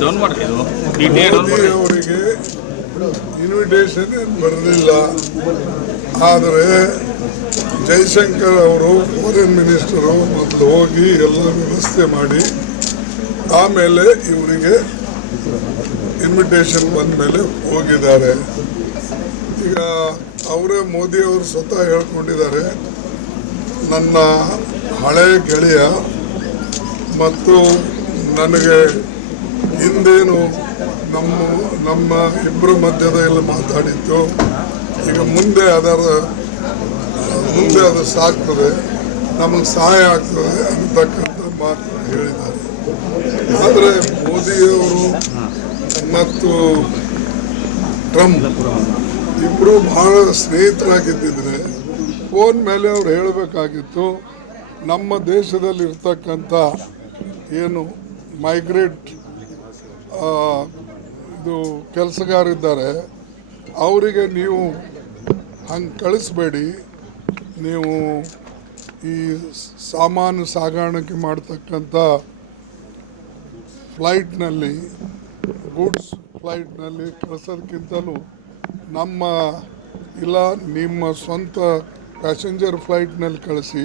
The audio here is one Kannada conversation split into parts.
ಡೌನ್ ಮಾಡಿ ಇದು. ಮೋದಿ ಅವರಿಗೆ ಇನ್ವಿಟೇಷನ್ ಬರಲಿಲ್ಲ ಆದರೆ ಜೈಶಂಕರ್ ಅವರು ಫಾರಿನ್ ಮಿನಿಸ್ಟರು ಮೊದಲು ಹೋಗಿ ಎಲ್ಲ ವ್ಯವಸ್ಥೆ ಮಾಡಿ ಆಮೇಲೆ ಇವರಿಗೆ ಇನ್ವಿಟೇಷನ್ ಬಂದ ಮೇಲೆ ಹೋಗಿದ್ದಾರೆ. ಈಗ ಅವರೇ ಮೋದಿ ಅವರು ಸ್ವತಃ ಹೇಳ್ಕೊಂಡಿದ್ದಾರೆ ನನ್ನ ಹಳೆಯ ಗೆಳೆಯ ಮತ್ತು ನನಗೆ ಹಿಂದೇನು ನಮ್ಮ ನಮ್ಮ ಇಬ್ಬರ ಮಧ್ಯದಲ್ಲಿ ಮಾತಾಡಿತ್ತು ಈಗ ಮುಂದೆ ಅದರ, ಮುಂದೆ ಅದು ಸಾಕ್ತದೆ ನಮಗೆ ಸಹಾಯ ಆಗ್ತದೆ ಅಂತಕ್ಕಂಥ ಮಾತು ಹೇಳಿದ್ದಾರೆ. ಆದರೆ ಮೋದಿಯವರು ಮತ್ತು ಟ್ರಂಪ್ ಇಬ್ಬರು ಬಹಳ ಸ್ನೇಹಿತರಾಗಿದ್ದಿದ್ರೆ ಫೋನ್ ಮೇಲೆ ಅವ್ರು ಹೇಳಬೇಕಾಗಿತ್ತು, ನಮ್ಮ ದೇಶದಲ್ಲಿ ಇರ್ತಕ್ಕಂಥ ಏನು ಮೈಗ್ರೇಟ್ ಇದು ಕೆಲಸಗಾರಿದ್ದಾರೆ, ಅವರಿಗೆ ನೀವು ಹಂಗೆ ಕಳಿಸ್ಬೇಡಿ, ನೀವು ಈ ಸಾಮಾನು ಸಾಗಾಣಿಕೆ ಮಾಡ್ತಕ್ಕಂಥ ಫ್ಲೈಟ್ನಲ್ಲಿ, ಗೂಡ್ಸ್ ಫ್ಲೈಟ್ನಲ್ಲಿ ಕಳಿಸೋದಕ್ಕಿಂತಲೂ ನಮ್ಮ ಇಲ್ಲ, ನಿಮ್ಮ ಸ್ವಂತ ಪ್ಯಾಸೆಂಜರ್ ಫ್ಲೈಟ್ನಲ್ಲಿ ಕಳಿಸಿ,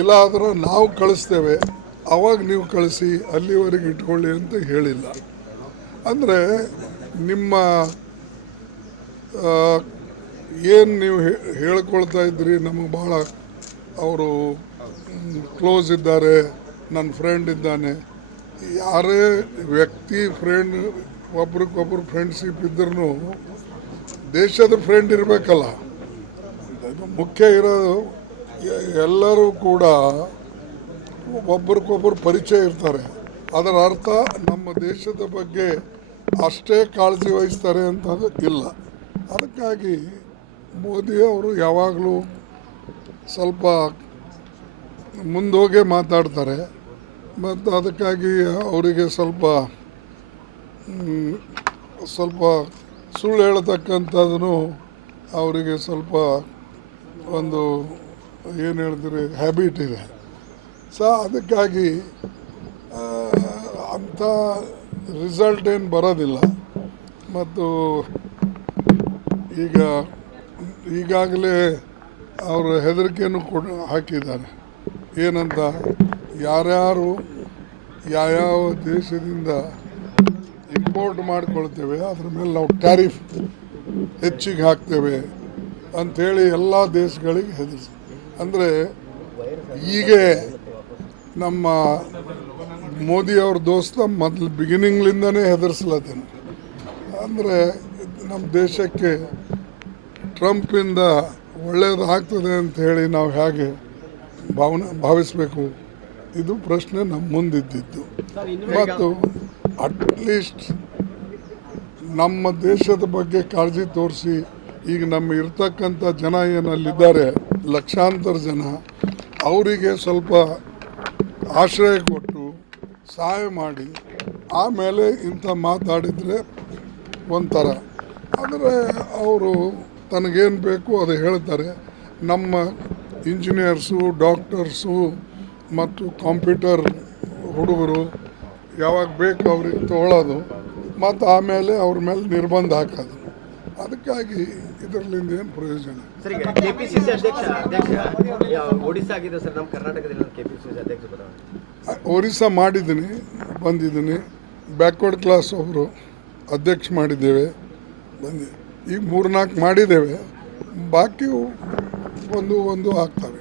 ಇಲ್ಲ ಆದ್ರೆ ನಾವು ಕಳಿಸ್ತೇವೆ, ಅವಾಗ ನೀವು ಕಳಿಸಿ, ಅಲ್ಲಿವರೆಗೆ ಇಟ್ಕೊಳ್ಳಿ ಅಂತ ಹೇಳಿಲ್ಲ. ಅಂದರೆ ನಿಮ್ಮ ಏನು ನೀವು ಹೇಳ್ಕೊಳ್ತಾ ಇದ್ರಿ, ನಮಗೆ ಭಾಳ ಅವರು ಕ್ಲೋಸ್ ಇದ್ದಾರೆ ನನ್ನ ಫ್ರೆಂಡ್ ಇದ್ದಾನೆ. ಯಾರೇ ವ್ಯಕ್ತಿ ಫ್ರೆಂಡ್ ಒಬ್ರಿಗೊಬ್ರು ಫ್ರೆಂಡ್ಶಿಪ್ ಇದ್ರೂ ದೇಶದ ಫ್ರೆಂಡ್ ಇರಬೇಕಲ್ಲ. ಮುಖ್ಯ ಇರೋದು ಎಲ್ಲರೂ ಕೂಡ ಒಬ್ರಿಗೊಬ್ಬರು ಪರಿಚಯ ಇರ್ತಾರೆ. ಅದರ ಅರ್ಥ ನಮ್ಮ ದೇಶದ ಬಗ್ಗೆ ಅಷ್ಟೇ ಕಾಳಜಿ ವಹಿಸ್ತಾರೆ ಅಂತ ಇಲ್ಲ. ಅದಕ್ಕಾಗಿ ಮೋದಿ ಅವರು ಯಾವಾಗಲೂ ಸ್ವಲ್ಪ ಮುಂದೋಗೇ ಮಾತಾಡ್ತಾರೆ. ಮತ್ತು ಅದಕ್ಕಾಗಿ ಅವರಿಗೆ ಸ್ವಲ್ಪ ಸ್ವಲ್ಪ ಸುಳ್ಳು ಹೇಳತಕ್ಕಂಥದ್ದು ಅವರಿಗೆ ಸ್ವಲ್ಪ ಒಂದು, ಏನು ಹೇಳ್ತೀರಿ ಹ್ಯಾಬಿಟ್ ಇದೆ. ಸೊ ಅದಕ್ಕಾಗಿ ಅಂಥ ರಿಸಲ್ಟ್ ಏನು ಬರೋದಿಲ್ಲ. ಮತ್ತು ಈಗ, ಈಗಾಗಲೇ ಅವರು ಹೆದರಿಕೆಯನ್ನು ಕೊಡು, ಹಾಕಿದ್ದಾರೆ. ಏನಂತ, ಯಾರ್ಯಾರು ಯಾವ್ಯಾವ ದೇಶದಿಂದ ಇಂಪೋರ್ಟ್ ಮಾಡ್ಕೊಳ್ತೇವೆ, ಅದ್ರ ಮೇಲೆ ನಾವು ಟ್ಯಾರಿಫ್ ಹೆಚ್ಚಿಗೆ ಹಾಕ್ತೇವೆ ಅಂಥೇಳಿ ಎಲ್ಲ ದೇಶಗಳಿಗೆ ಹೆದರಿಸಿ. ಅಂದರೆ, ಹೀಗೆ ನಮ್ಮ ಮೋದಿ ಅವ್ರ ದೋಸ್ತ ಮೊದಲು ಬಿಗಿನಿಂಗ್ಲಿಂದನೇ ಹೆದರ್ಸ್ಲತ್ತೇನೆ. ಅಂದರೆ ನಮ್ಮ ದೇಶಕ್ಕೆ ಟ್ರಂಪಿಂದ ಒಳ್ಳೆಯದು ಆಗ್ತದೆ ಅಂತ ಹೇಳಿ ನಾವು ಹೇಗೆ ಭಾವನೆ ಭಾವಿಸಬೇಕು? ಇದು ಪ್ರಶ್ನೆ ನಮ್ಮ ಮುಂದಿದ್ದಿದ್ದು. ಮತ್ತು ಅಟ್ಲೀಸ್ಟ್ ನಮ್ಮ ದೇಶದ ಬಗ್ಗೆ ಕಾಳಜಿ ತೋರಿಸಿ ಈಗ ನಮ್ಮ ಇರ್ತಕ್ಕಂಥ ಜನ ಏನಲ್ಲಿದ್ದಾರೆ ಲಕ್ಷಾಂತರ ಜನ ಅವರಿಗೆ ಸ್ವಲ್ಪ ಆಶ್ರಯ ಸಹಾಯ ಮಾಡಿ. ಆಮೇಲೆ ಇಂಥ ಮಾತಾಡಿದರೆ ಒಂಥರ. ಆದರೆ ಅವರು ತನಗೇನು ಬೇಕು ಅದು ಹೇಳ್ತಾರೆ. ನಮ್ಮ ಇಂಜಿನಿಯರ್ಸು, ಡಾಕ್ಟರ್ಸು ಮತ್ತು ಕಂಪ್ಯೂಟರ್ ಹುಡುಗರು ಯಾವಾಗ ಬೇಕು ಅವ್ರಿಗೆ ತೊಗೊಳ್ಳೋದು ಮತ್ತು ಆಮೇಲೆ ಅವ್ರ ಮೇಲೆ ನಿರ್ಬಂಧ ಹಾಕೋದು. ಅದಕ್ಕಾಗಿ ಇದರಲ್ಲಿಂದ ಏನು ಪ್ರಯೋಜನ? ಸರ್ ನಮ್ಮ ಕರ್ನಾಟಕದಲ್ಲಿ ಕೆಪಿಸಿಸಿ ಅಧ್ಯಕ್ಷ ಬದಲಾವಣೆ ಒರಿಸ್ಸಾ ಮಾಡಿದ್ದೀನಿ ಬಂದಿದ್ದೀನಿ. ಬ್ಯಾಕ್ವರ್ಡ್ ಕ್ಲಾಸ್ ಅವರು ಅಧ್ಯಕ್ಷ ಮಾಡಿದ್ದೇವೆ ಬಂದಿ ಈಗ ಮೂರ್ನಾಲ್ಕು ಮಾಡಿದ್ದೇವೆ. ಬಾಕಿ ಒಂದು ಒಂದು ಆಗ್ತವೆ.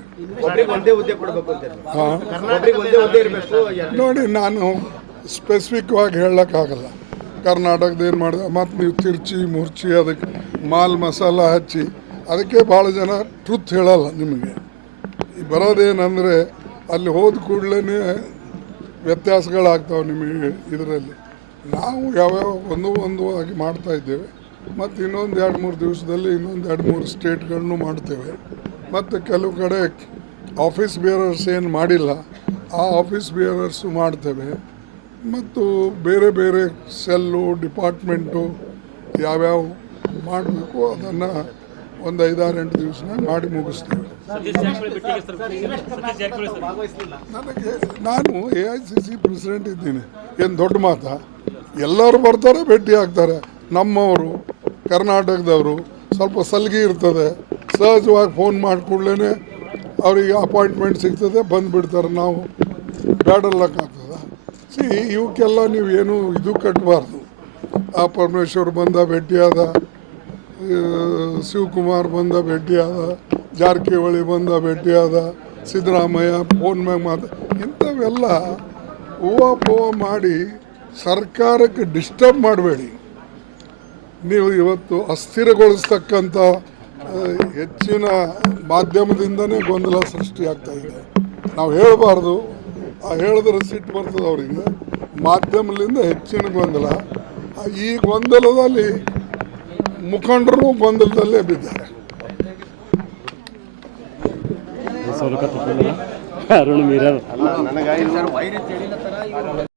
ನೋಡಿ ನಾನು ಸ್ಪೆಸಿಫಿಕ್ವಾಗಿ ಹೇಳೋಕ್ಕಾಗಲ್ಲ. ಕರ್ನಾಟಕದ ಏನು ಮಾಡಿದೆ ಮತ್ತು ನೀವು ತಿರ್ಚಿ ಮುರ್ಚಿ ಅದಕ್ಕೆ ಮಾಲ್ ಮಸಾಲ ಹಚ್ಚಿ ಅದಕ್ಕೆ ಭಾಳ ಜನ ಟ್ರುತ್ ಹೇಳಲ್ಲ ನಿಮಗೆ. ಬರೋದೇನೆಂದರೆ ಅಲ್ಲಿ ಹೋದ ಕೂಡಲೇ ವ್ಯತ್ಯಾಸಗಳಾಗ್ತಾವೆ ನಿಮಗೆ ಇದರಲ್ಲಿ. ನಾವು ಯಾವ್ಯಾವ ಒಂದು ಒಂದು ಆಗಿ ಮಾಡ್ತಾ ಇದ್ದೇವೆ, ಮತ್ತು ಇನ್ನೊಂದು ಎರಡು ಮೂರು ದಿವಸದಲ್ಲಿ ಇನ್ನೊಂದು ಎರಡು ಮೂರು ಸ್ಟೇಟ್ಗಳನ್ನು ಮಾಡ್ತೇವೆ. ಮತ್ತು ಕೆಲವು ಕಡೆ ಆಫೀಸ್ ಬೇರರ್ಸ್ ಏನು ಮಾಡಿಲ್ಲ, ಆ ಆಫೀಸ್ ಬೇರರ್ಸು ಮಾಡ್ತೇವೆ. ಮತ್ತು ಬೇರೆ ಬೇರೆ ಸೆಲ್ಲು, ಡಿಪಾರ್ಟ್ಮೆಂಟು ಯಾವ್ಯಾವ ಮಾಡಬೇಕು ಅದನ್ನು ಒಂದು ಐದಾರು ಎಂಟು ದಿವಸನಾಗ ಮಾಡಿ ಮುಗಿಸ್ತೇವೆ. ನನಗೆ ನಾನು A I C C president ಇದ್ದೀನಿ. ಏನು ದೊಡ್ಡ ಮಾತಾ? ಎಲ್ಲರೂ ಬರ್ತಾರೆ ಭೇಟಿ ಆಗ್ತಾರೆ. ನಮ್ಮವರು ಕರ್ನಾಟಕದವರು ಸ್ವಲ್ಪ ಸಲಿಗೆ ಇರ್ತದೆ. ಸಹಜವಾಗಿ ಫೋನ್ ಮಾಡಿ ಕೂಡಲೇ ಅವರಿಗೆ ಅಪಾಯಿಂಟ್ಮೆಂಟ್ ಸಿಗ್ತದೆ ಬಂದುಬಿಡ್ತಾರೆ. ನಾವು ಬ್ಯಾಡಲ್ಲಕ್ಕಾಗ್ತದ ಸಿ ಇವಕ್ಕೆಲ್ಲ ನೀವು ಏನು ಇದು ಕಟ್ಟಬಾರ್ದು ಆ ಪರಮೇಶ್ವರ್ ಬಂದ ಭೇಟಿಯಾದ ಶಿವಕುಮಾರ್ ಬಂದ ಭೇಟಿಯಾದ, ಜಾರಕಿಹೊಳಿ ಬಂದ ಭೇಟಿಯಾದ, ಸಿದ್ದರಾಮಯ್ಯ ಫೋನ್ ಮ್ಯಾಗ ಮಾತು, ಇಂಥವೆಲ್ಲ ಹೂವು ಪೂವ ಮಾಡಿ ಸರ್ಕಾರಕ್ಕೆ ಡಿಸ್ಟರ್ಬ್ ಮಾಡಬೇಡಿ. ನೀವು ಇವತ್ತು ಅಸ್ಥಿರಗೊಳಿಸ್ತಕ್ಕಂಥ ಹೆಚ್ಚಿನ ಮಾಧ್ಯಮದಿಂದನೇ ಗೊಂದಲ ಸೃಷ್ಟಿಯಾಗ್ತಾ ಇದೆ. ನಾವು ಹೇಳಬಾರ್ದು, ಆ ಹೇಳಿದ್ರೆ ಸಿಟ್ಟು ಬರ್ತದೆ ಅವರಿಗೆ ಮಾಧ್ಯಮದಿಂದ ಹೆಚ್ಚಿನ ಗೊಂದಲ. ಈ ಗೊಂದಲದಲ್ಲಿ ಮುಖಂಡರು ಗೊಂದಲದಲ್ಲೇ ಬಿದ್ದಾರೆ. ಅರುಣ್ ಮೀರಾ